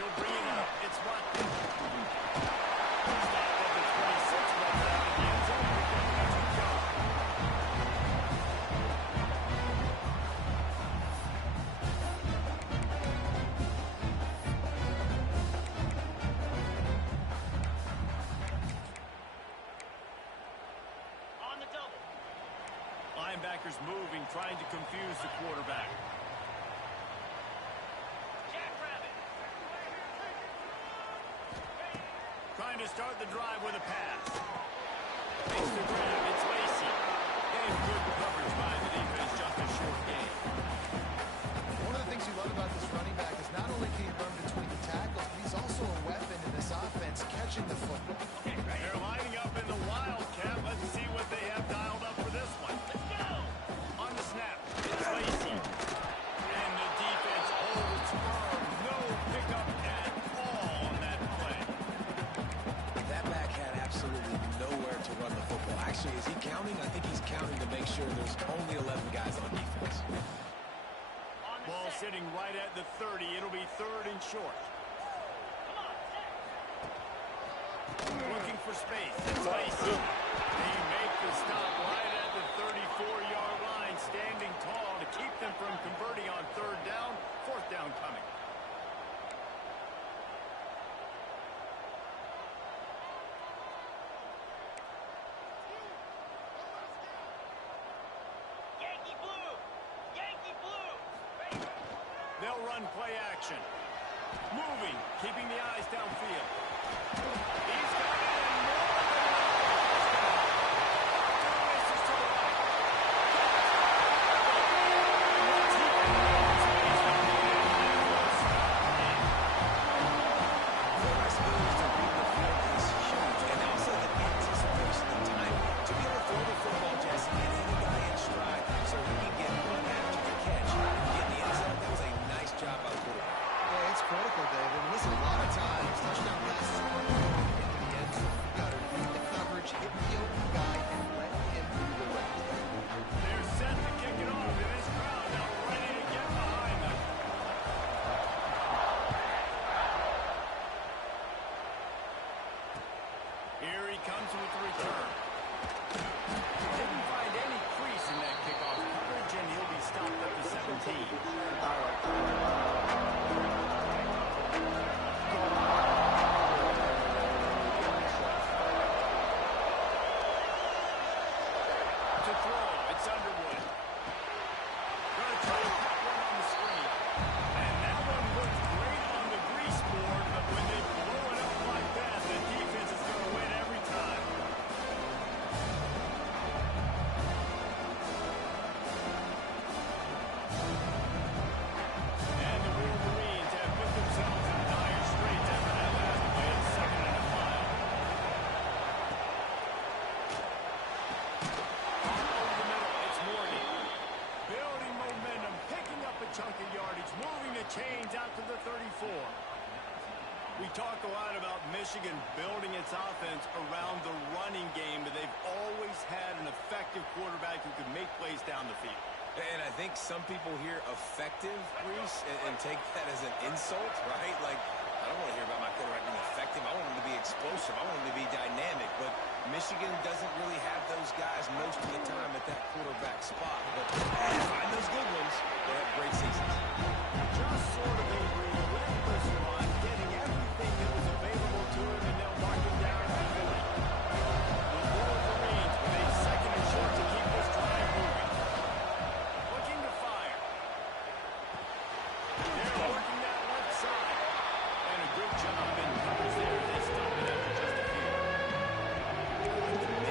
He'll bring it up. It's Watkins. Stop at the 26, but out of the end zone. That's a job. On the double. Linebackers moving, trying to confuse the quarterback. Trying to start the drive with a pass. Makes the grab. It's Lacy. Gave good coverage by the defense. Just a short gain. One of the things you love about this running back is not only can he run between the tackles, but he's also a weapon in this offense catching the football. They're lining up in the wildcat. Let's see what they have dialed up for this one. Let's go! On the snap, it's Lacy. And the defense holds firm. No pickup at all on that play. That back had absolutely nowhere to run the football. Actually, is he counting? I think he's counting to make sure there's only 11 guys on defense. Ball sitting right at the 30. It'll be third and short. Looking for space. It's Lacy. They make the stop right at the 34-yard line, standing tall to keep them from converting on third down. Fourth down coming. Yankee blue! Yankee blue! They'll run play action. Moving, keeping the eyes downfield. He's got it in more than races to the right. Quarterback's ability to read the field is huge, and also the anticipation, the time to be able to throw the football, Jesse, and hit a guy in stride so he can get one after the catch. Get in the end zone. That was a nice job by the quarterback. Yeah, it's critical, David. And listen, a lot of times, touchdown passes aren't going into the end zone. You got to read the coverage, hit the open guy, and let him do the rest. They're set to kick it off, and this crowd now ready to get behind them. Here he comes with the return. Didn't find any crease in that kickoff coverage, and he'll be stopped at the 17. To throw, it's Underwood. Gonna try to put one on the screen. And that one looks great on the grease board, but when they blow it up like that, the defense is gonna win every time. And the Wolverines have put themselves in dire straits after that last play. It's second and a mile. Over the middle, it's Morgan. Building momentum, picking up a chunk of yardage, moving the chains out to the 34. We talk a lot about Michigan building its offense around the running game, but they've always had an effective quarterback who can make plays down the field. And I think some people hear effective, Reese, and take that as an insult, right? Like, I don't want to hear about my quarterback being effective. I want him to be explosive. I want him to be dynamic. But Michigan doesn't really have those guys most of the time at that quarterback spot. But they find those good ones. They have great seasons. Just sort of a relentless run, getting everything that was available to him, and they'll mark him down easily. The Wolverines with a second and short to keep this drive moving. Looking to fire. They're working that left side. And a good job in coverage there. They stop it after just a few.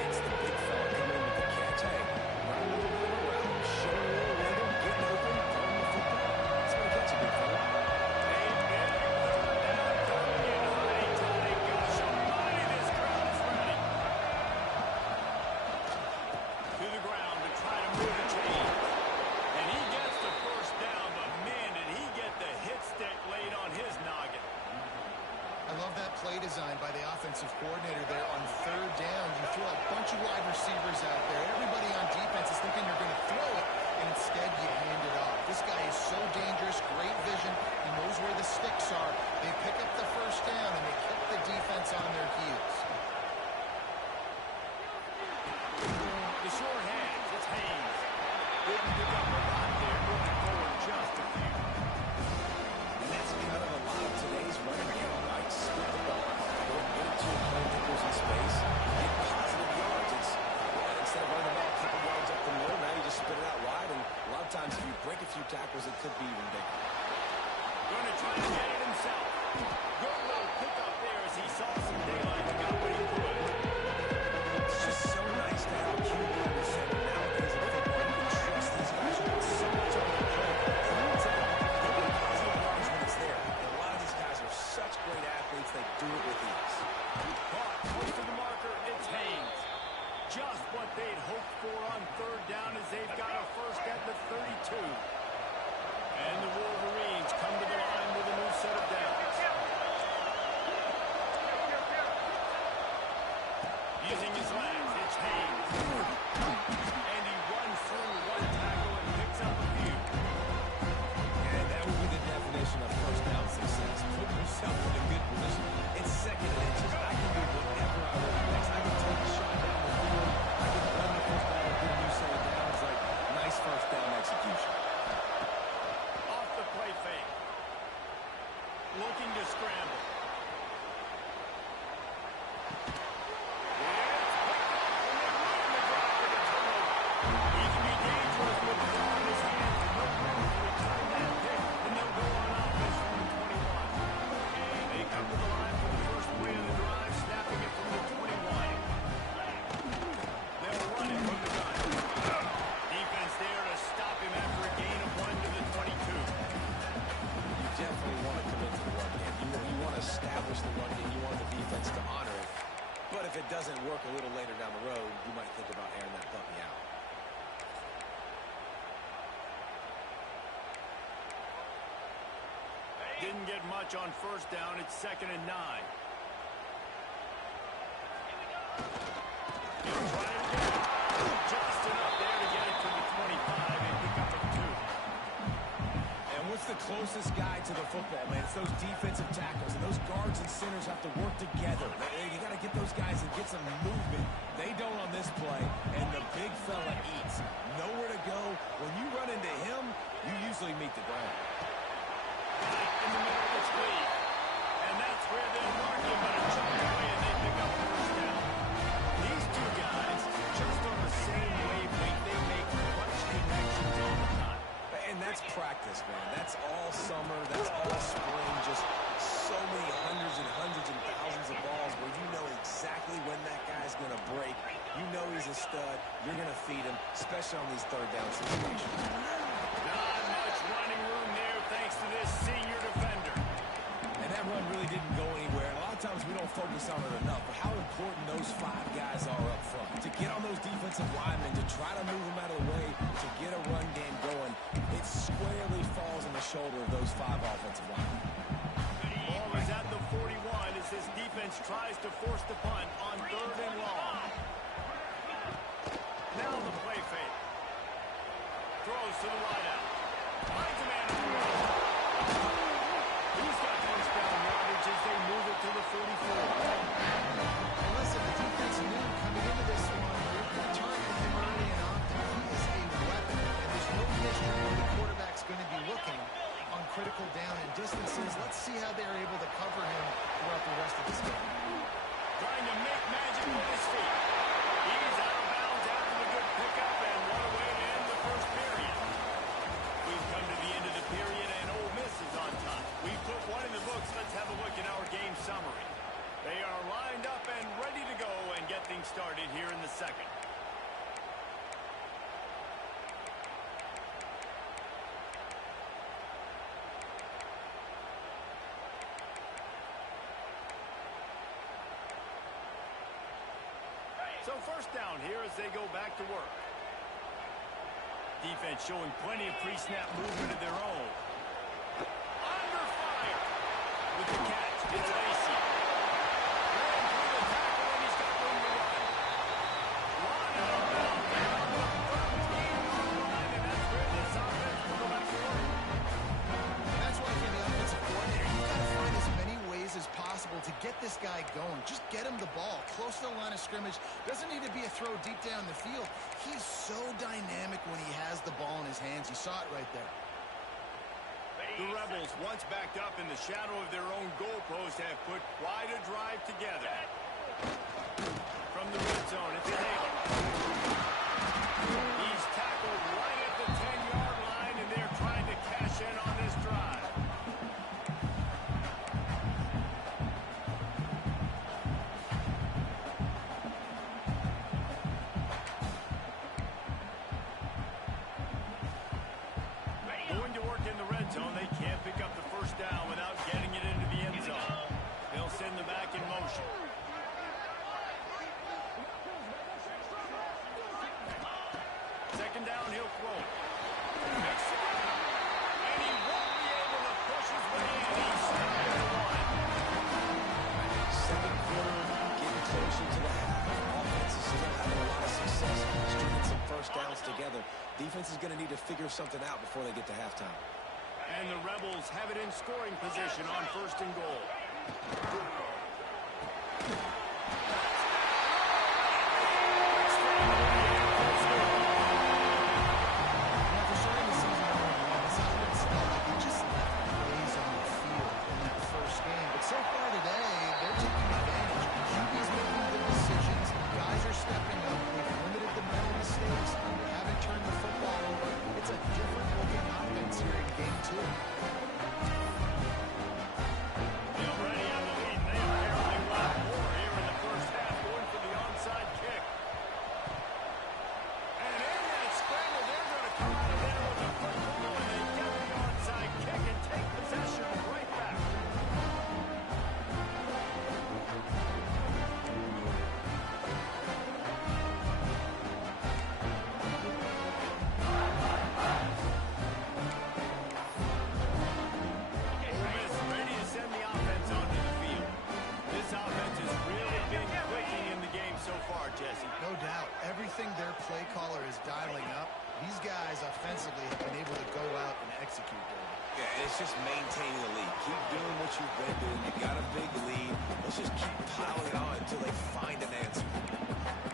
It's the big fella coming in with the catch. Hey, run a little bit around, show a little wiggle, getting open, throwing the football. It's going to catch a big fella. Play design by the offensive coordinator there on third down. You throw a bunch of wide receivers out there. Everybody on defense is thinking you're going to throw it, and instead you hand it off. This guy is so dangerous, great vision. He knows where the sticks are. They pick up looking to scramble. He can be dangerous with the ball in his hands. No room to return that pick, and they'll go on offense from the 21. They come to the line for the first play of the drive, snapping it from the 21. They'll run it from the gun. Defense there to stop him after a gain of 1 to the 22. You definitely want to commit to the run game. You want to establish the run game. You want the defense to honor it. But if it doesn't work a little later down the road, you might think about airing that puppy out. Didn't get much on first down. It's 2nd and 9. He'll try it again. Just enough there to get it to the 25 and pick up a 2. And what's the closest guy to the football, man? It's those defensive tackles, and those guards and centers have to work together. You got to get those guys and get some movement. They don't on this play, and the big fella eats. Nowhere to go. When you run into him, you usually meet the ground. In the middle of the lead. And that's where they'll mark him, but a chunk away, and they pick up first down. These two guys, just on the same wavelength, they make clutch connections all the time. And that's practice, man. That's all summer. That's all spring. Just so many hundreds and thousands of balls where you know exactly when that guy's going to break. You know he's a stud. You're going to feed him, especially on these third down situations. Not much running room there thanks to this senior defender. And that run really didn't go anywhere. A lot of times we don't focus on it enough, but how important those 5 guys are up front. To get on those defensive linemen, to try to move them out of the way, to get a run game going, it squarely falls on the shoulder of those 5 offensive linemen. Ball is at the 41 as this defense tries to force the punt on 3rd and long. Now the play fake. Throws to the wideout. Finds a man on the way. He's got first down yardage as they move it to the 44. And listen, the defense knew coming into this one, you're targeting him early and often. He is a weapon, and there's no mystery where the quarterback's going to be looking on critical down and distances. Let's see how they're able to cover him throughout the rest of this game. Trying to make magic with his feet. He's out of bounds after the good pickup, and what a way to end the first period. We've come to the end of the period, and Ole Miss is on top. We've put one in the books. Let's have a look at our game summary. They are lined up and ready to go and get things started here in the second. So first down here as they go back to work. Defense showing plenty of pre-snap movement of their own. Under fire with the catch. It's Lacy. Ran through the tackle and he's got room to run. Line out of bounds around the 13-yard line, and that's where this offense will go back to work. And that's why for the offensive coordinator, you've got to find as many ways as possible to get this guy going. Just get him the ball close to the line of scrimmage. Doesn't need to be a throw deep down the field. He's so dynamic when he has the ball in his hands. You saw it right there. The Rebels, once backed up in the shadow of their own goalpost, have put quite a drive together. From the red zone, it's Taylor. He's tackled right at the 10-yard line, and they're trying to cash in on this drive. Going to work in the red zone. They can't pick up the first down without getting it into the end zone. They'll send the back in motion. Second down, he'll throw it. Makes it. And he won't be able to push his way in. He's stopped at the 1. Second quarter, getting closer to the half. Offense is still having a lot of success stringing some first downs together. Defense is going to need to figure something out before they get to halftime. And the Rebels have it in scoring position on 1st and goal. After starting the season 0-1, this offense felt like it just left plays on the field in that just maintaining the lead. Keep doing what you've been doing. You got a big lead. Let's just keep piling it on until they find an answer.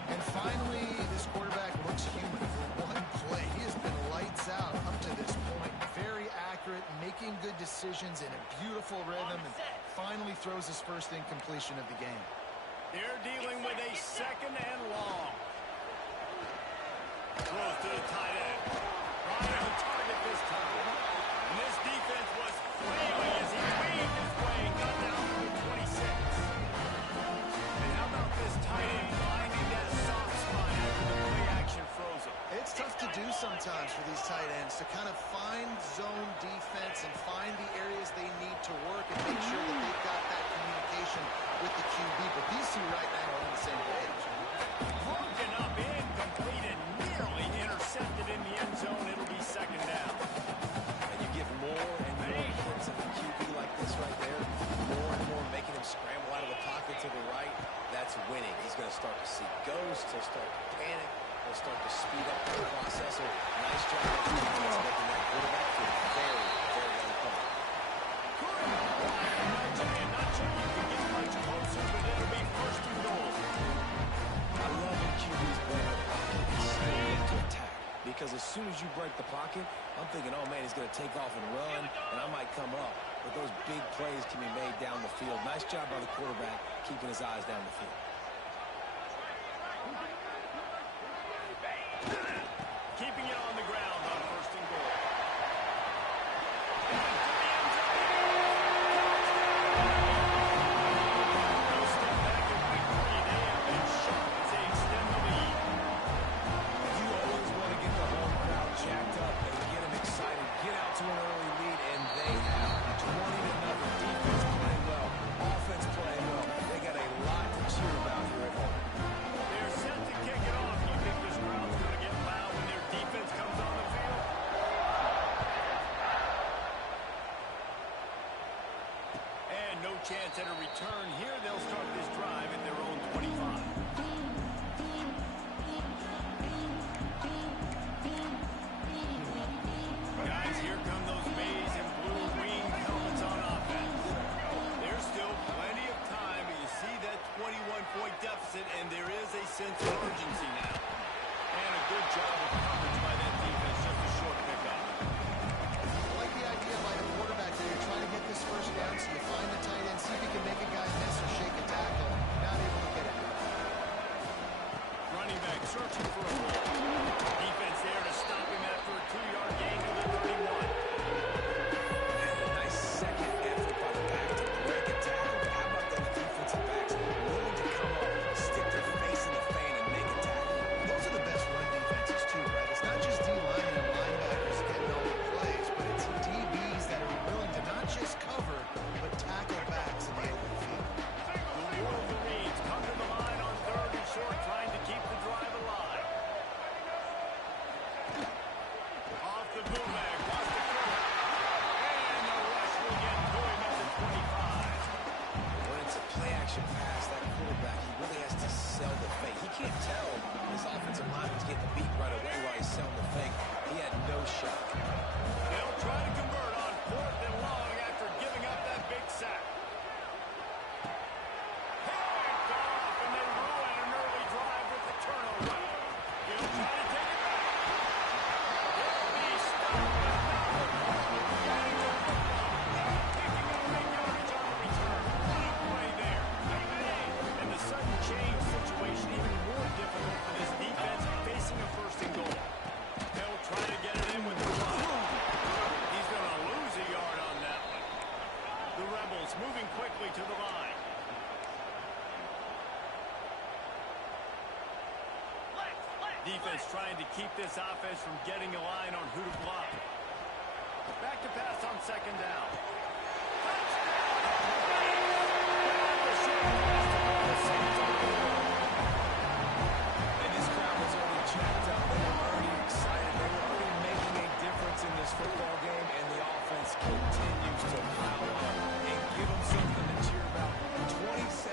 And finally, this quarterback looks human for one play. He has been lights out up to this point. Very accurate, making good decisions in a beautiful rhythm, and finally throws his first incompletion of the game. They're dealing with a second and long. Throws to the tight end. Right on target this time. And this defense was flailing as he weaved his way and got down to the 26. And how about this tight end finding that soft spot after the play action froze him? It's tough to do sometimes for these tight ends to kind of find zone defense and find the areas they need to work and make sure that they've got that communication with the QB. But these two right now are on the same page. Broken up, incomplete, and nearly intercepted in the end zone. It'll be second down. And you give more and more hits of a QB like this right there, more and more making him scramble out of the pocket to the right. That's winning. He's going to start to see ghosts. He'll start to panic. He'll start to speed up the process. So nice job of the defense making that quarterback feel very, very uncomfortable. Not sure you can get much closer, but it'll be first and goal. I love when QBs break the pocket and stay into attack. Because as soon as you break the pocket, I'm thinking, oh, man, he's going to take off and run, and I might come up. But those big plays can be made down the field. Nice job by the quarterback keeping his eyes down the field. Keeping it on the ground on first and goal. No step back in week 3. They have been sharp as they extend the lead. You always want to get the home crowd jacked up and get them excited. Get out to an early lead, and they have 20-0. Defense playing well. Offense playing well. They got a lot to cheer about here at home. They're set to kick it off. You think this crowd's going to get loud when their defense comes on the field? And no chance at a return here. They'll start this drive at their own 25. Guys, here come those maize and blue winged helmets on offense. There's still plenty of time, but you see that 21-point deficit, and there is a sense of urgency now. And a good job of coverage by that defense, just a short pickup. I like the idea by the quarterback there. You're trying to get this first down, so you find the tight end, see if you can make a guy miss or shake a tackle. Not able to get it. Running back searching for a ball. Defense there to stop him after a 2-yard gain to the 31. And a nice second effort by the back to break a tackle. But how about those defensive backs willing to come up, stick their face in the fan, and make a tackle? Those are the best run defenses too, right? It's not just D-linemen and linebackers getting all the plays, but it's DBs that are willing to not just cover, but tackle backs in the open field. The Wolverines come to the line on third and short, trying to keep the drive alive. Off the bootleg, lost the throw. And the rush will get to him at the 25. When it's a play-action pass, that quarterback, he really has to sell the fake. He can't tell his offensive lineman's getting beat right away while he's selling the fake. He had no shot. They'll try to convert on fourth and long after giving up that big sack. Picked off, and they ruin an early drive with the turnover. He'll try to take it back. He'll be stopped, but not before getting the football. Picking up big yardage on the return. Big play there. And the sudden change situation even more difficult for this defense facing a first and goal. They'll try to get it in with the run. He's going to lose a yard on that one. The Rebels moving quickly to the line. Defense trying to keep this offense from getting a line on who to block. Back to pass on second down. And this crowd was already jacked up. They were already excited. They were already making a difference in this football game, and the offense continues to pile on and give them something to cheer about. 27-0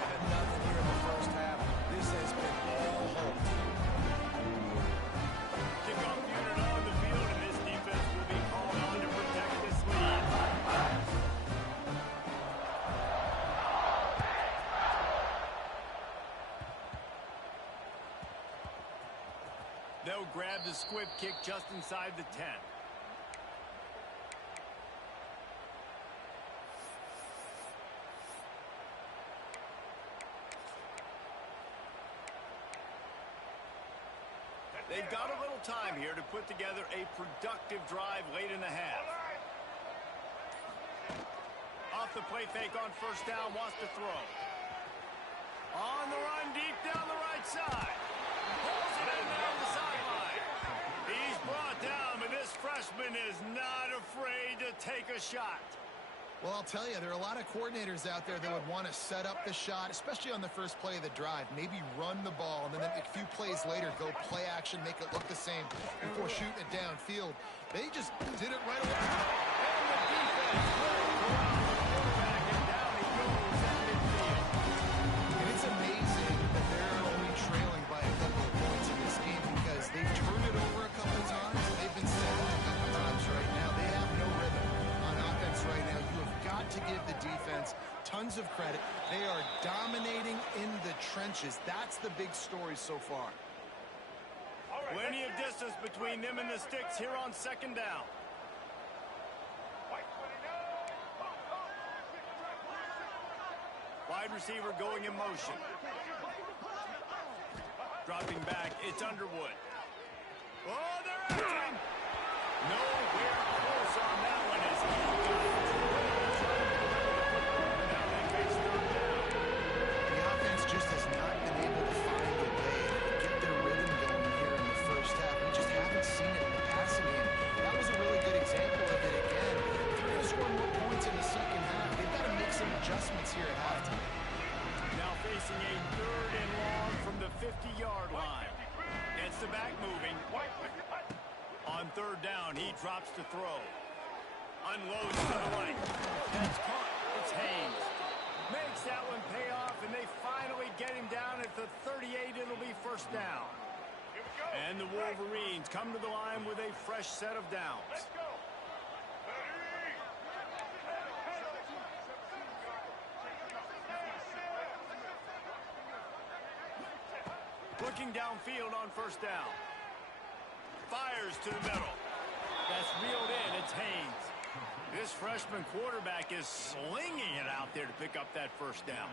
here in the first half. This has been all home team. Kickoff unit on the field, and this defense will be called on to protect this lead. Burrow grabbed the squib kick just inside the 10. They've got a little time here to put together a productive drive late in the half. Off the play fake on first down, wants to throw. On the run, deep down the right side. Pulls it in down the sideline. He's brought down, but this freshman is not afraid to take a shot. Well, I'll tell you, there are a lot of coordinators out there that would want to set up the shot, especially on the first play of the drive. Maybe run the ball, and then a few plays later, go play action, make it look the same before shooting it downfield. They just did it right away. And the defense will corral the quarterback, and down he goes at midfield. And it's amazing that they're only trailing by a couple of points in this game because they've turned it over a couple of times, and they've been sacked a couple of times right now. They have no rhythm on offense right now. You have got to give the defense tons of credit. They are dominating in the trenches. That's the big story so far. Plenty of distance between them and the sticks here on second down. Wide receiver going in motion. Dropping back, it's Underwood. Oh, they're after him! Nowhere close on that one as he now they face third down. The offense just has not been able to find a way to get their rhythm going here in the first half. We just haven't seen it in the passing game. That was a really good example of it again. If they're going to score more points in the second half, they've got to make some adjustments here at halftime. Now facing a third and long from the 50-yard line. Gets the back moving. On third down, he drops to throw. Unloads to the right. That's caught. It's Haynes. Makes that one pay off, and they finally get him down at the 38. It'll be first down. And the Wolverines come to the line with a fresh set of downs. Looking downfield on first down. Fires to the middle. That's reeled in. It's Haynes. This freshman quarterback is slinging it out there to pick up that first down.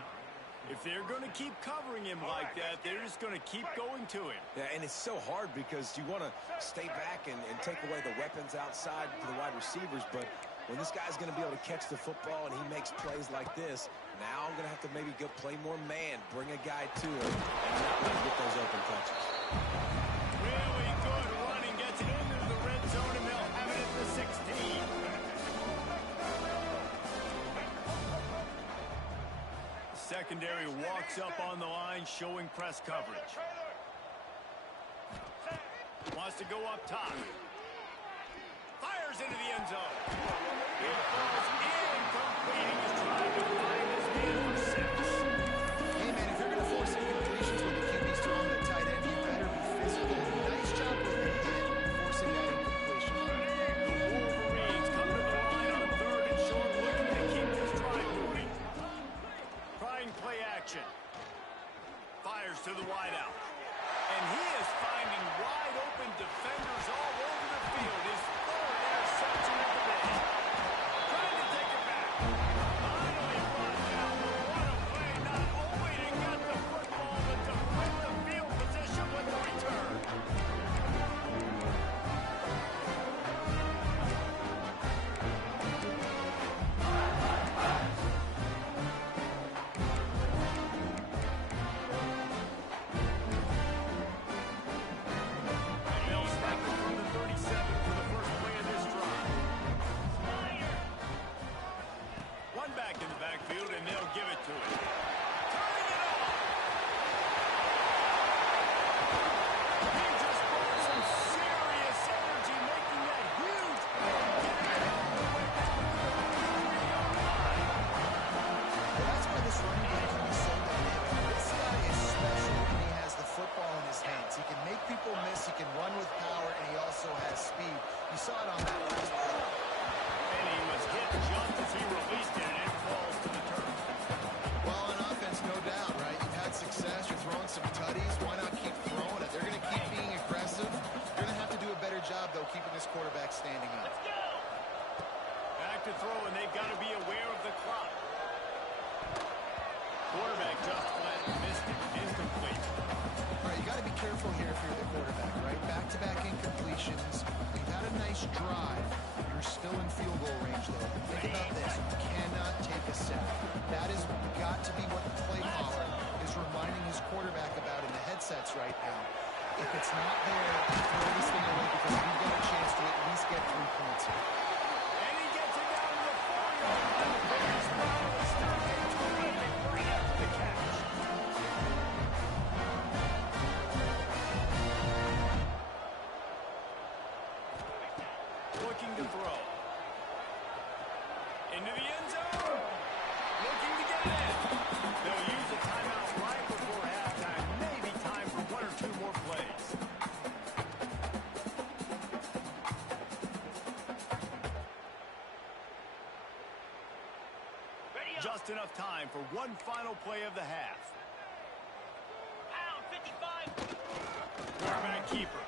If they're going to keep covering him like that, they're just going to keep going to him. Yeah, and it's so hard because you want to stay back and take away the weapons outside to the wide receivers, but when this guy's going to be able to catch the football and he makes plays like this, now I'm going to have to maybe go play more man, bring a guy to him, and not let him get those open touches. Really good running, gets it into the red zone, and they'll have it at the 16. Secondary walks up on the line, showing press coverage. Wants to go up top. Fires into the end zone. It falls incomplete. He was trying to find his man for 6. Hey, man, if you're going to force incompletions when the QB's throwing the tight end, you better be physical. Nice job with the hit, forcing that incompletion. The Wolverines come to the line on third and short, looking to keep this drive moving. Trying play action. Fires to the wideout. And he is finding wide open defenders all over the field. His third interception of the day. Trying to take it back. Finally brought down, but what a play, not only to get the football, but to put the field position with the return. And they'll snap it from the 37 for the first play of this drive. they've got to be aware of the clock. Quarterback just flat missed it. Incomplete. All right, you got to be careful here if you're the quarterback, right? Back-to-back incompletions. You've had a nice drive. You're still in field goal range, though. Think about this. You cannot take a sack. That has got to be what the play caller is reminding his quarterback about in the headsets right now. If it's not there, throw this thing away because we've got a chance to at least get 3 points here. And he gets it down to the 4-yard line. The Bears finally start getting to it right after the catch. Looking to throw. Into the end zone. Looking to get it in. They'll use a timeout right before halftime. Maybe time for 1 or 2 more plays. Ready up. Just enough time for one final play of the half. Pound 55. Quarterback keeper.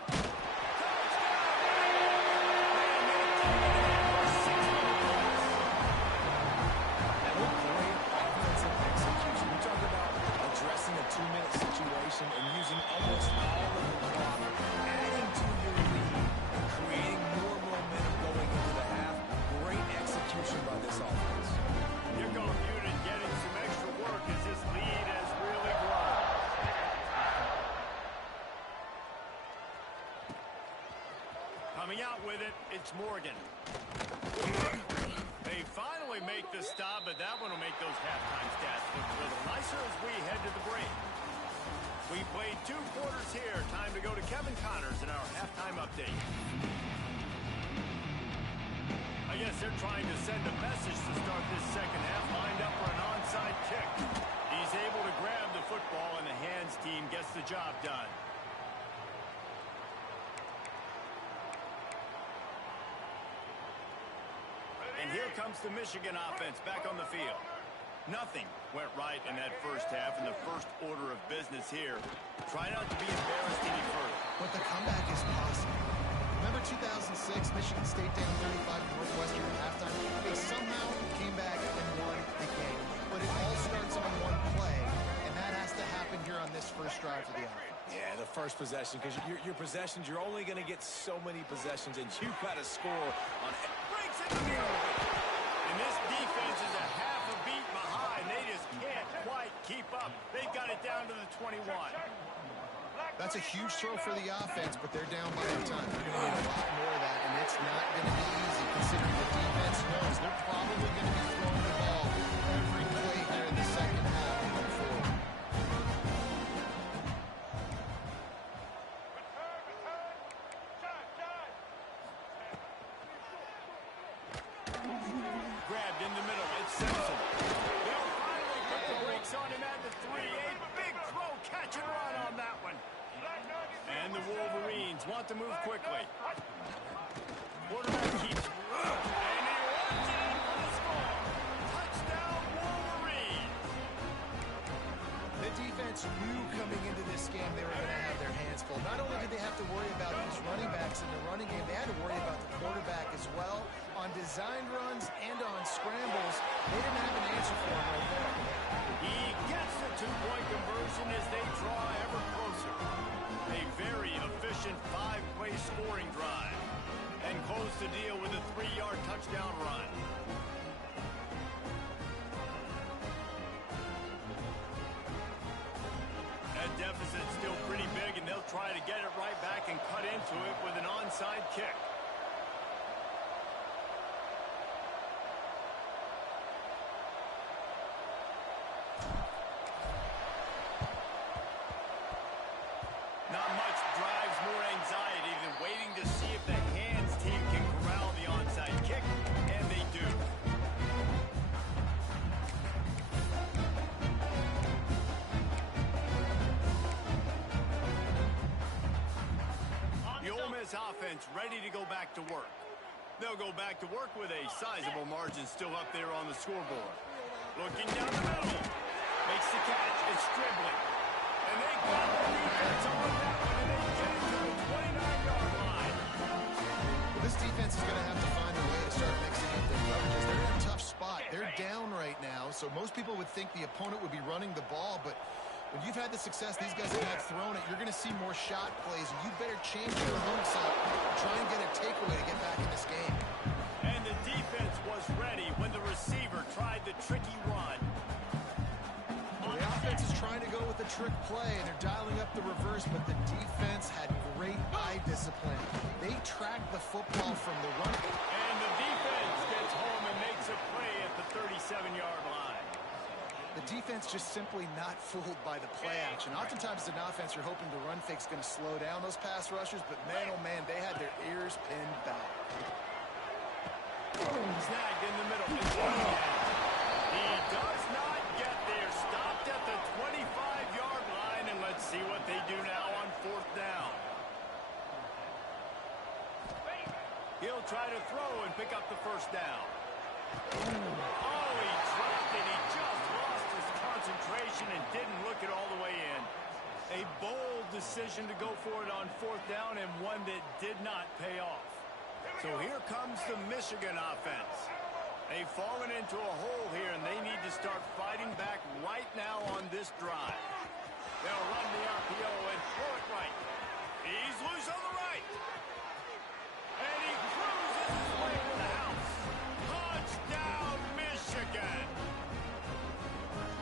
That was great offensive execution. We talk about addressing a 2-minute situation and using almost all of the clock, adding to your lead, creating more momentum going into the half. Great execution by this offense. Here goes Newton getting some extra work as this lead has really grown. Coming out with it, it's Morgan. They finally make the stop, but that one will make those halftime stats look a little nicer as we head to the break. We played 2 quarters here. Time to go to Kevin Connors in our halftime update. I guess they're trying to send a message to start this second half, lined up for an onside kick. He's able to grab the football, and the hands team gets the job done. And here comes the Michigan offense back on the field. Nothing went right in that first half, in the first order of business here. Try not to be embarrassed any further. But the comeback is possible. Remember 2006, Michigan State down 35 to Northwestern at halftime? They somehow came back and won the game. But it all starts on one play, and that has to happen here on this first drive for the offense. Yeah, the first possession, because your possessions, you're only going to get so many possessions, and you've got to score on it. Breaks it through. And this defense is a half a beat behind. They just can't quite keep up. They've got it down to the 21. That's a huge throw for the offense, but they're down by a ton. They're going to need a lot more of that, and it's not going to be easy considering the defense knows they're probably going to be throwing the ball every play here in the second half going forward. Grabbed in the middle. It's Simpson. They'll finally put the brakes on him at the 3. A big throw, catch and run on that one. And the Wolverines want to move quickly. Quarterback keeps and he runs it in for the score. Touchdown, Wolverines. The defense knew coming into this game they were going to have their hands full. Not only did they have to worry about these running backs in the running game, they had to worry about the quarterback as well. On designed runs and on scrambles, they didn't have an answer for him right there. He gets the 2-point conversion as they draw ever closer. A very efficient 5-play scoring drive. And close the deal with a 3-yard touchdown run. That deficit's still pretty big, and they'll try to get it right back and cut into it with an onside kick. Not much drives more anxiety than waiting to see if the hands team can corral the onside kick, and they do. The Ole Miss offense ready to go back to work. They'll go back to work with a sizable margin still up there on the scoreboard. Looking down the middle. Makes the catch. It's dribbling. And they got the defense on that one, and they get it to the 29-yard line. Well, this defense is going to have to find a way to start mixing up their coverages. They're in a tough down right now, so most people would think the opponent would be running the ball, but when you've had the success these guys have had throwing it, you're going to see more shot plays, and you better change your moves up and try and get a takeaway to get back in this game. And the defense was ready when the receiver tried the tricky run. Well, the offense is trying to go with the trick play, and they're dialing up the reverse, but the defense had great eye discipline. They tracked the football from the run. And the defense gets home and makes a play at the 37-yard line. The defense just simply not fooled by the play action. Oftentimes as an offense, you're hoping the run fake's going to slow down those pass rushers, but man, oh man, they had their ears pinned back. Snagged in the middle. He does not get there. Stopped at the 25-yard line, and let's see what they do now on 4th down. He'll try to throw and pick up the 1st down. Oh, he dropped it. He just lost his concentration and didn't look it all the way in. A bold decision to go for it on 4th down, and one that did not pay off. So here comes the Michigan offense. They've fallen into a hole here, and they need to start fighting back right now on this drive. They'll run the RPO and throw it right. He's loose on the right. And he cruises his way to the house. Touchdown, Michigan.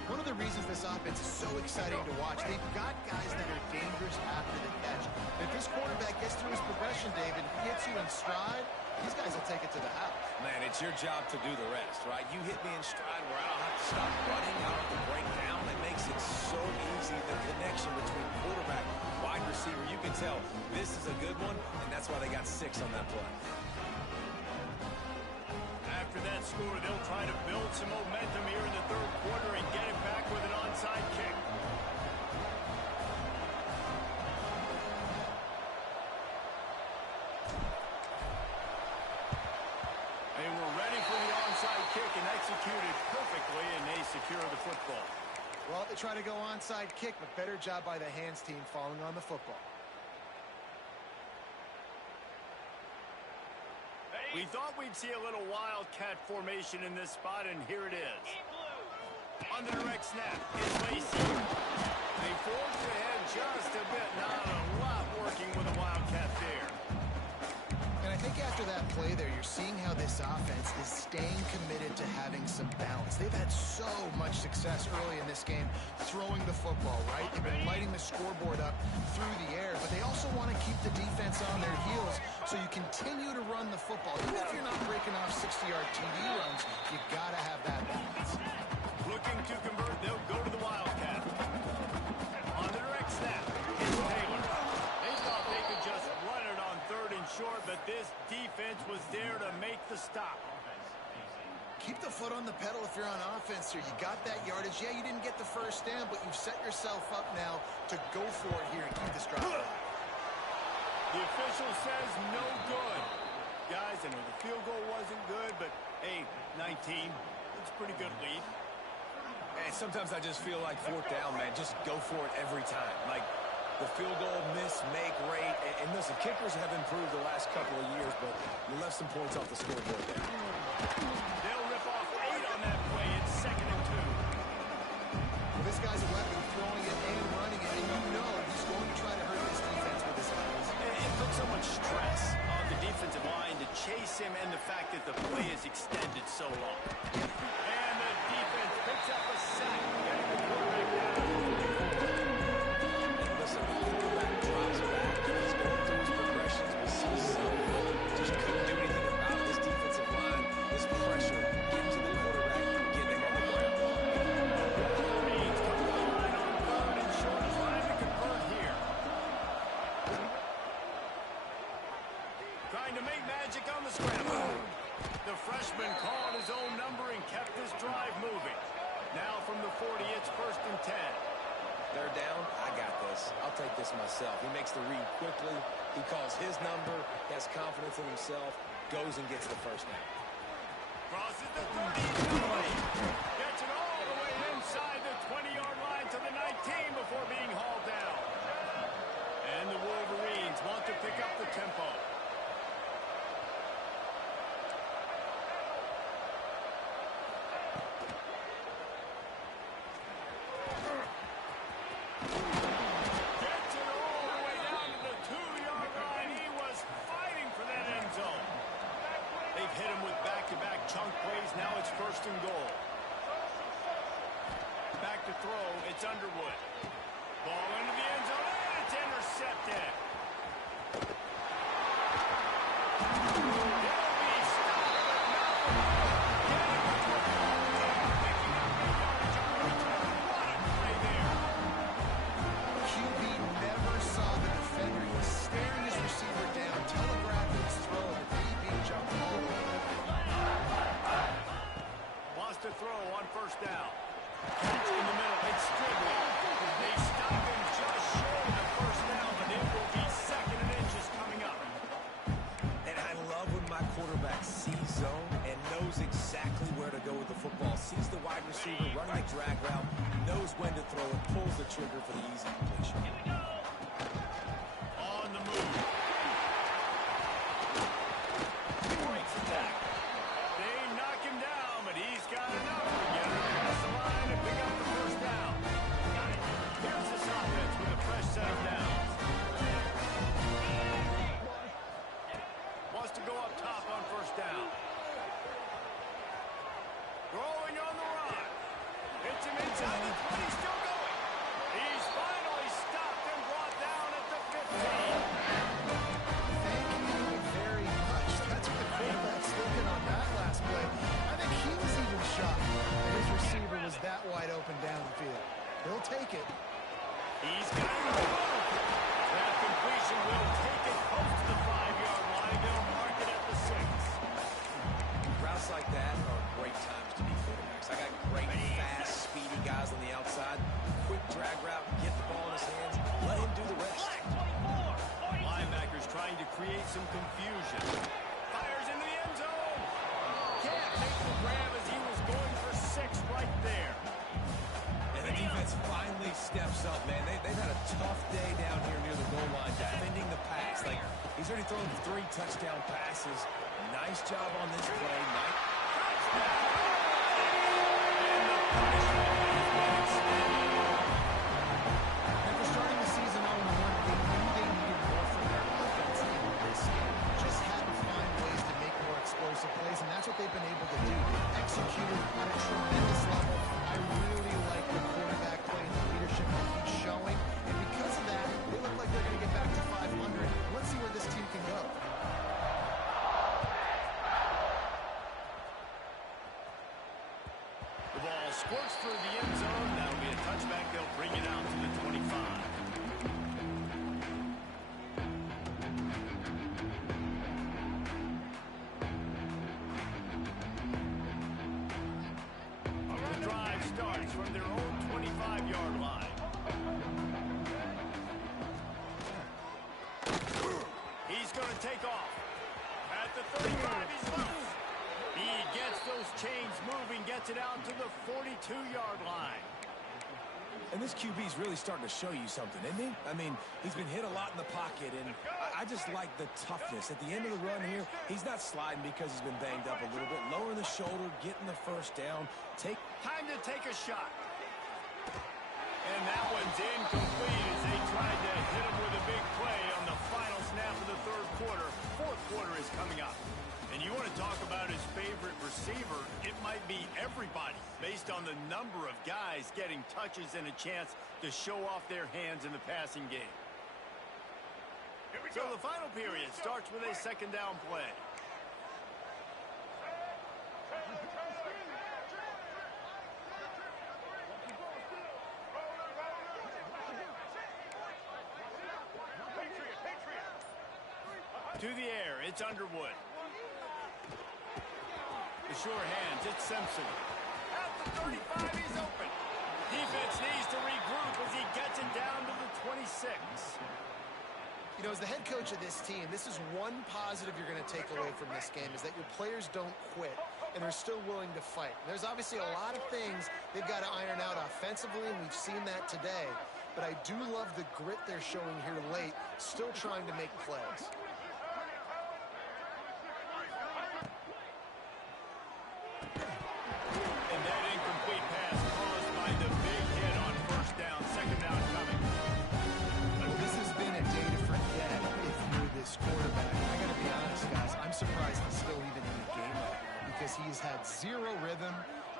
One of the reasons this offense is so exciting to watch, they've got guys that are dangerous after the catch. If this quarterback gets through his progression, David, hits you in stride, these guys will take it to the house. Man, it's your job to do the rest, right? You hit me in stride where I don't have to stop running, I don't have to break down. It makes it so easy, the connection between quarterback, wide receiver. You can tell this is a good one, and that's why they got 6 on that play. After that score, they'll try to build some momentum here in the 3rd quarter and get it back with an onside kick. They were ready for the onside kick and executed perfectly, and they secure the football. Well, they try to go onside kick, but better job by the hands team falling on the football. We thought we'd see a little wildcat formation in this spot, and here it is. On the direct snap, it's Lacy. They forge ahead just a bit. Not a lot working with a wildcat there. And I think after that play there, you're seeing how this offense is staying committed to having some balance. They've had so much success early in this game throwing the football, right? They've been lighting the scoreboard up through the air, but they also want to keep the defense on their heels, so you continue to run the football. Even if you're not breaking off 60-yard TD runs, you got to have that balance. Looking to convert, they'll go to the wildcat. On the direct snap, it's Taylor. They thought they could just run it on 3rd and short, but this defense was there to make the stop. Keep the foot on the pedal if you're on offense here. You got that yardage. Yeah, you didn't get the 1st down, but you've set yourself up now to go for it here and keep this drive. The official says no good. Guys, I know the field goal wasn't good, but hey, 19, it's a pretty good lead. And sometimes I just feel like 4th down, man, just go for it every time. Like the field goal, miss, make, rate. And listen, kickers have improved the last couple of years, but you left some points off the scoreboard there. They'll rip off 8 on that play. It's 2nd and 2. Well, this guy's a weapon, throwing it and running it, and you know he's going to try to hurt this defense with his eyes. It puts so much stress on the defensive line to chase him, and the fact that the play is extended so long. And the defense picks up a sack, getting the quarterback down. And listen, the quarterback drops back. He's going through his progressions. We see some just couldn't do anything about this defensive line. This pressure getting to the quarterback, getting him on the ground. Reeds comes to the line on 3rd and short, trying to convert here. Trying to make magic on the scramble. The freshman called his own number and kept this drive moving. Now from the 40, it's 1st and 10. They're down. I got this. I'll take this myself. He makes the read quickly. He calls his number, has confidence in himself, goes and gets the 1st down. Crosses the 30. Gets it all the way inside the 20-yard line to the 19 before being hauled down. And the Wolverines want to pick up the tempo. back to throw. It's Underwood. Ball into the end zone, and it's intercepted. Throw on first down. Catch in the middle. It's Stribley. They stop him just short of the first down, but it will be second and inches coming up. And I love when my quarterback sees zone and knows exactly where to go with the football. Sees the wide receiver running a drag route, knows when to throw it, pulls the trigger for the easy completion. Here we go. On the move. He breaks it back. They knock him down, but he's got enough to get him across the line and pick up the first down. Here's this offense with a fresh set of downs. Wants to go up top on first down. Throwing on the run. Hits him inside the 20, still going. He's finally stopped and brought down at the 15. Thank you very much. That's what the quarterback's thinking on that last play. I think he was even shocked that his receiver was that wide open downfield. He'll take it. He's got him. That completion will take it close to the 5-yard line. They'll mark it at the 6. Routes like that are great times to be quarterbacks. I got great, fast, speedy guys on the outside. Quick drag route, get the ball in his hands, let him do the rest. Linebackers trying to create some confusion. Fires into the end zone. Can't make the grab as he was going for 6 right there. And the defense finally steps up, man. They've had a tough day down here near the goal line defending the pass. Like, he's already thrown 3 touchdown passes. Nice job on this play. Nice. After starting the season 0-1, they knew they needed more from their offense in this game. Just had to find ways to make more explosive plays, and that's what they've been able to do. Executed on a tremendous level. I really like the quarterback play and the leadership that he's showing, and because of that, they look like they're going to get back to 500. Let's see where this team can go. The ball squirts through the end zone. That'll be a touchback. They'll bring it out to the 25. The drive starts from their own 25-yard line. He's going to take off. At the 35, he's loose. He gets those chains moving, gets it out to the 42-yard line. And this QB's really starting to show you something, isn't he? I mean, he's been hit a lot in the pocket, and I just like the toughness. At the end of the run here, he's not sliding because he's been banged up a little bit. Lowering the shoulder, getting the first down. Time to take a shot. And that one's incomplete as they tried to hit him with a big play on the final snap of the third quarter. Fourth quarter is coming up. And you want to talk about his favorite receiver, it might be everybody based on the number of guys getting touches and a chance to show off their hands in the passing game. So the final period starts with a second down play. To the air, it's Underwood. The sure hands, it's Simpson. At the 35, he's open. Defense needs to regroup as he gets it down to the 26. You know, as the head coach of this team, this is one positive you're going to take away from this game, is that your players don't quit, and they're still willing to fight. There's obviously a lot of things they've got to iron out offensively, and we've seen that today. But I do love the grit they're showing here late, still trying to make plays. And that incomplete pass caused by the big hit on first down. Second down coming. Well, this has been a day to forget if you're this quarterback. I got to be honest, guys, I'm surprised he's still even in the game right now because he's had zero rhythm.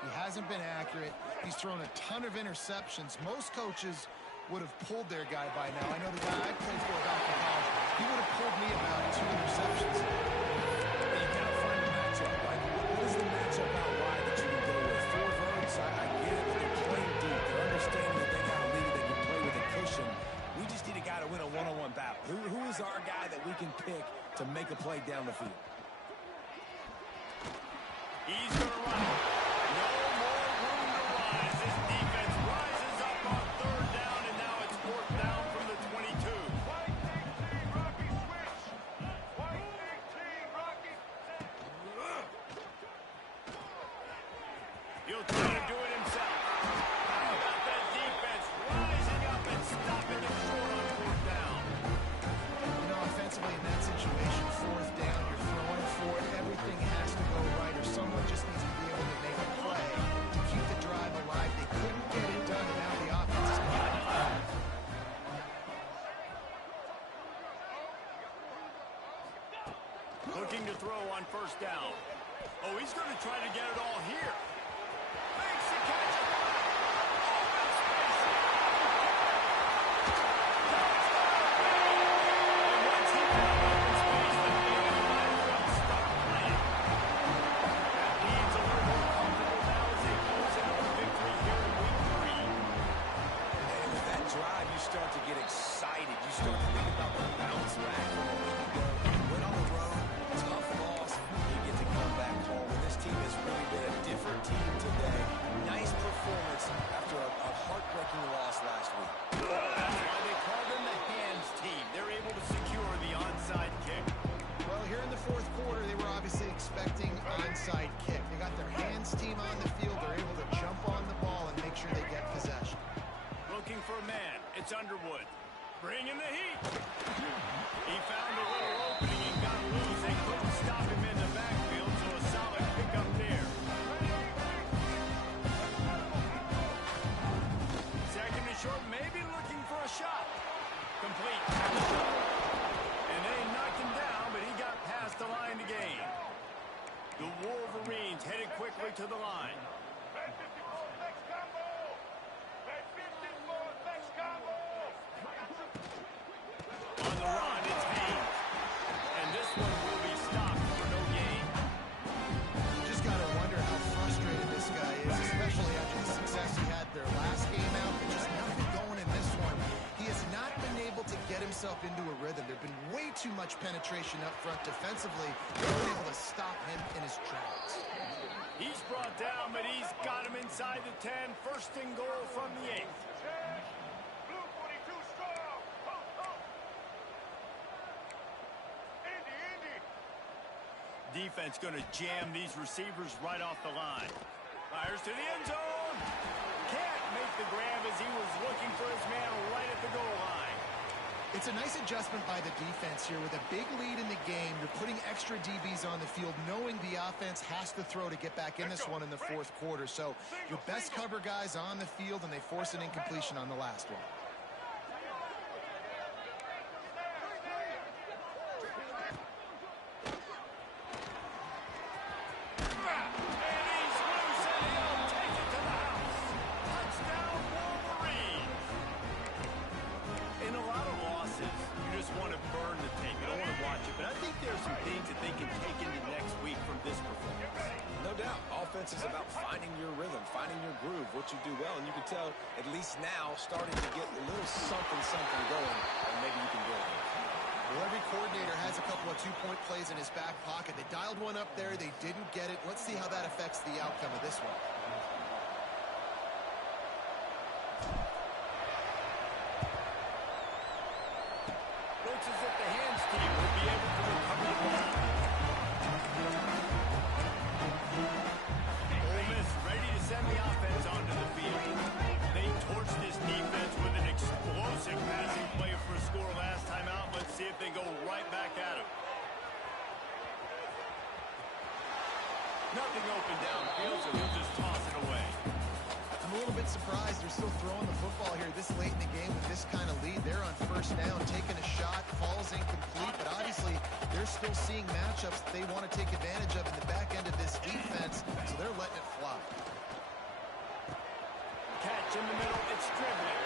He hasn't been accurate. He's thrown a ton of interceptions. Most coaches would have pulled their guy by now. I know the guy I played for back in college, he would have pulled me about 2 interceptions. You got to find a matchup. Like, what is the matchup out wide that you can go with? 4 votes, I get it, but they're playing deep. They're understanding that they got a lead that can play with a cushion. We just need a guy to win a one-on-one battle. Who is our guy that we can pick to make a play down the field? He's going to run it. No more room to rise. This defense rises up on 3rd down, and now it's 4th down from the 22. White 18, Rocky switch. White 18, Rocky. He'll try to do it himself. How about that defense rising up and stopping him short on 4th down? You know, offensively in that situation, 4th down, you're throwing for it. Everything has to go right, or someone just needs to be able to make a play to keep the drive alive. They couldn't get it done, and now the offense is going to have to. Looking to throw on 1st down. Oh, he's going to try to get it all here. Makes the catch. Open space. And once he got open space, the field lines up, stuck playing. That leads a little more comfortable now as they close in on a victory here in week 3. And with that drive, you start to get excited. You start to think about the bounce back from a week ago. Went on the road, tough loss. You get to come back home. And this team has really been a different team today. Nice performance after a heartbreaking loss last week. That's why they call them the hands team. They're able to secure the onside kick. Well, here in the 4th quarter, they were obviously expecting onside kick. They got their hands team on the field. They're able to jump on the ball and make sure they get possession. Looking for a man. It's Underwood. Bringing the heat. He found a little opening and got loose. They couldn't stop him in the backfield, so a solid pickup there. 2nd and short, maybe looking for a shot. Complete. And they knocked him down, but he got past the line to gain. The Wolverines headed quickly to the line. Red 54, next combo. Red 54, next combo. On the run, it's Haynes. And this one will be stopped for no gain. You just got to wonder how frustrated this guy is, especially after the success he had their last game out, but just nothing going in this one. He has not been able to get himself into a rhythm. There's been way too much penetration up front defensively. They've been able to stop him in his tracks. He's brought down, but he's got him inside the 10. 1st and goal from the 8th. Blue 42 strong. Ho, ho. Indy. Defense going to jam these receivers right off the line. Fires to the end zone. Can't make the grab as he was looking for his man right at the goal line. It's a nice adjustment by the defense here. With a big lead in the game, you're putting extra DBs on the field, knowing the offense has to throw to get back in this one in the 4th quarter. So your best cover guys on the field, and they force an incompletion on the last one. And he's loose, and he'll take it to the house. Touchdown, Wolverines. In a lot of losses, you just want to burn the tape. You don't want to watch it. But I think there's some things that they can take into next week from this performance. No doubt. Offense is about finding your rhythm, finding your groove, what you do well. And you can tell, at least now, starting to get a little something going, and maybe you can build it. Well, every coordinator has a couple of 2-point plays in his back pocket. They dialed one up there. They didn't get it. Let's see how that affects the outcome of this one. Looks as if the hands team will be able to recover the ball. Ole Miss ready to send the offense onto the field. They torched this defense with an explosive passing play for a score last time out. Let's see if they go right back at him. Nothing open downfield, so he'll just toss it away. I'm a little bit surprised they're still throwing the football here this late in the game with this kind of lead. They're on 1st down, taking a shot, falls incomplete, but obviously they're still seeing matchups that they want to take advantage of in the back end of this defense, so they're letting it fly. in the middle. It's dribbling.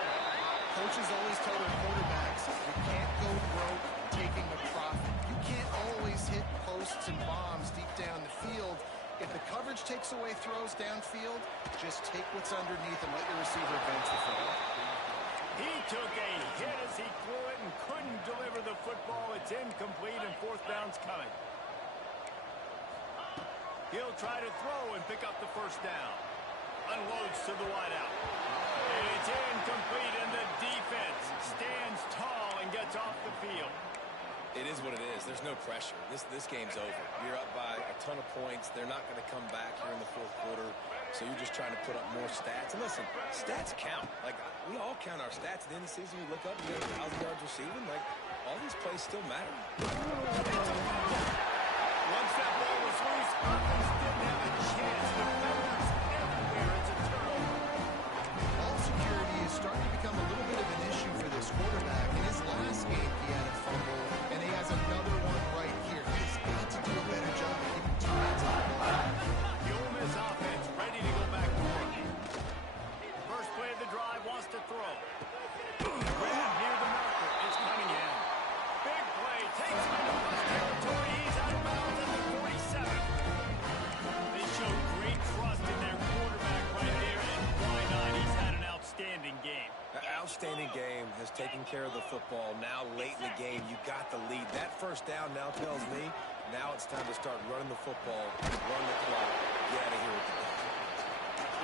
Coaches always tell their quarterbacks, you can't go broke taking a profit. You can't always hit posts and bombs deep down the field. If the coverage takes away throws downfield, just take what's underneath and let your receiver bench the football. He took a hit as he threw it and couldn't deliver the football. It's incomplete and fourth down's coming. He'll try to throw and pick up the first down. Unloads to the wideout. And it's incomplete, and the defense stands tall and gets off the field. It is what it is. There's no pressure. This game's over. You're up by a ton of points. They're not going to come back here in the fourth quarter. So you're just trying to put up more stats. And listen, stats count. Like, we all count our stats. At the end of the season, you look up, you got 1,000 yards receiving. Like, all these plays still matter. Once that ball was loose, offense didn't have a chance. Defenders everywhere. It's a turnover. Ball security is starting to become a little bit of an issue for this quarterback. In his last game, he had a fumble, and he has another one right here. He's got to do a better job of getting two hands on the ball. The Ole Miss offense ready to go back to work. First play of the drive, wants to throw. Right near the marker. It's Cunningham. Big play. Takes him into plus territory. He's out of bounds at the 47. They showed great trust in their quarterback right there, and why not? He's had an outstanding game. An outstanding game, has taken care of the football. Now, late in the game, you got the lead. That first down now tells me now it's time to start running the football, run the clock, get out of here with the ball.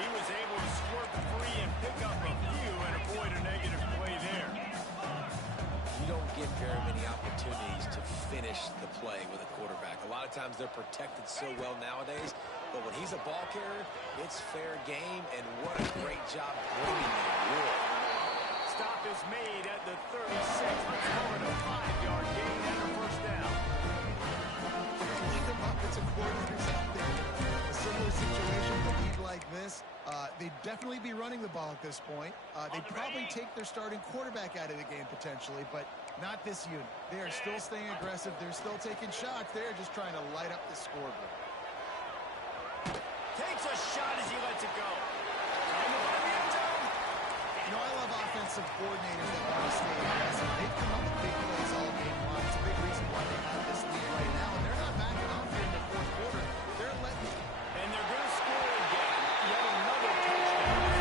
He was able to squirt free and pick up a few and avoid a negative play there. You don't get very many opportunities to finish the play with a quarterback. A lot of times they're protected so well nowadays, but when he's a ball carrier, it's fair game, and what a great job bringing the wood. Stop is made at the 36. Let's call it a 5-yard gain and a first down. Like the offensive coordinators out there, a similar situation in a league like this, they'd definitely be running the ball at this point. They'd probably take their starting quarterback out of the game potentially, but not this unit. They are still staying aggressive. They're still taking shots. They're just trying to light up the scoreboard. Takes a shot as he lets it go. Trying to find the end zone. You know, I love offensive coordinators that want to stay aggressive. They've come up with big plays all game long. It's a big reason why they have this lead right now, and they're not backing off here in the fourth quarter. They're letting... And they're going to score again. Yet another touchdown.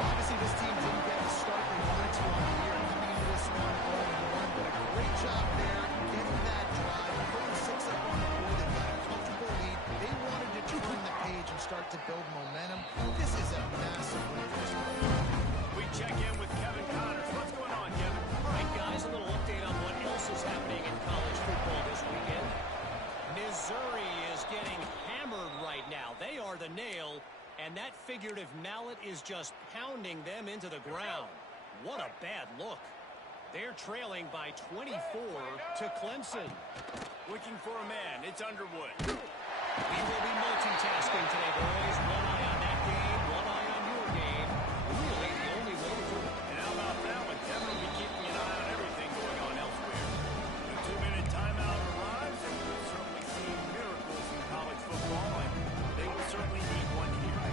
Obviously, this team didn't get the start they wanted to on the year, coming into this one 0-1, but a great job there, getting that drive, putting 6 up on the board. They got a comfortable lead. They wanted to turn the page and start to build momentum. This is a massive win for this one. We check in with Kevin Connors. What's going on, Kevin? All right, guys, a little update on what else is happening in college football this weekend. Missouri is getting hammered right now. They are the nail, and that figurative mallet is just pounding them into the ground. What a bad look. They're trailing by 24 to Clemson. Looking for a man. It's Underwood. We will be multitasking today, boys. One eye on that game, one eye on your game. Really the only way to do it. And how about that one? Kevin will be keeping an eye on everything going on elsewhere. The 2-minute timeout arrives, and we've certainly seen miracles in college football, and they will certainly need one here.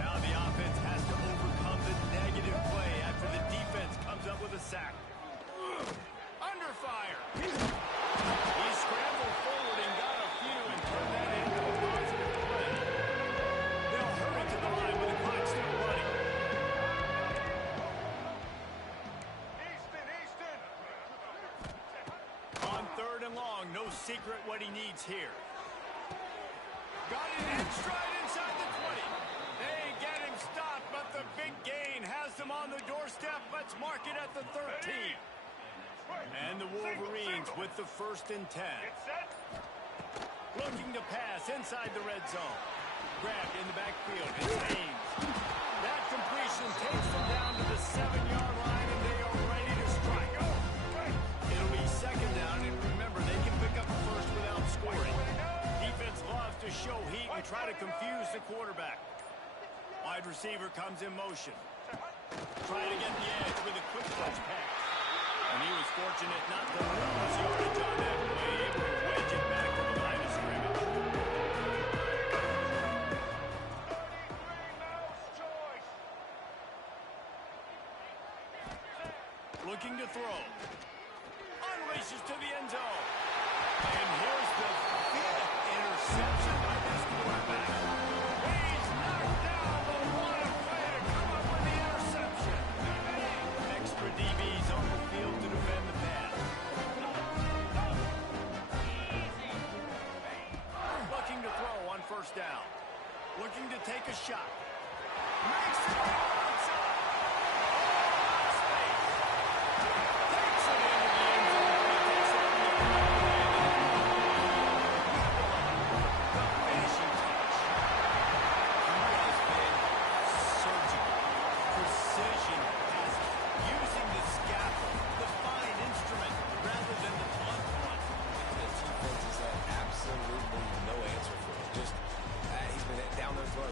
Now the offense has to overcome the negative play after the defense comes up with a sack. Under fire. He scrambled forward and got a few and turned that into a positive play. They'll hurry to the line with the clock still running. Easton! On 3rd and long, no secret what he needs here. Got it in stride inside the 20. They get him stopped, but the big gain has them on the doorstep. Let's mark it at the 13. And the Wolverines with the 1st and 10. Get set. Looking to pass inside the red zone. Grabbed in the backfield. It's Haynes. That completion takes them down to the 7-yard line, and they are ready to strike. It'll be 2nd down, and remember, they can pick up the first without scoring. Defense loves to show heat and try to confuse the quarterback. Wide receiver comes in motion. Trying to get the edge with a quick touch pass. And he was fortunate not to lose yardage on that play, able to wedge it back to the line of scrimmage. 33 now. looking to throw. Unleashes to the end zone. And here's the 5th interception by this quarterback. He's knocked down, but what a play to come up with the interception. Extra DBs on the field to defend the pass. Looking to throw on first down. Looking to take a shot. Makes it.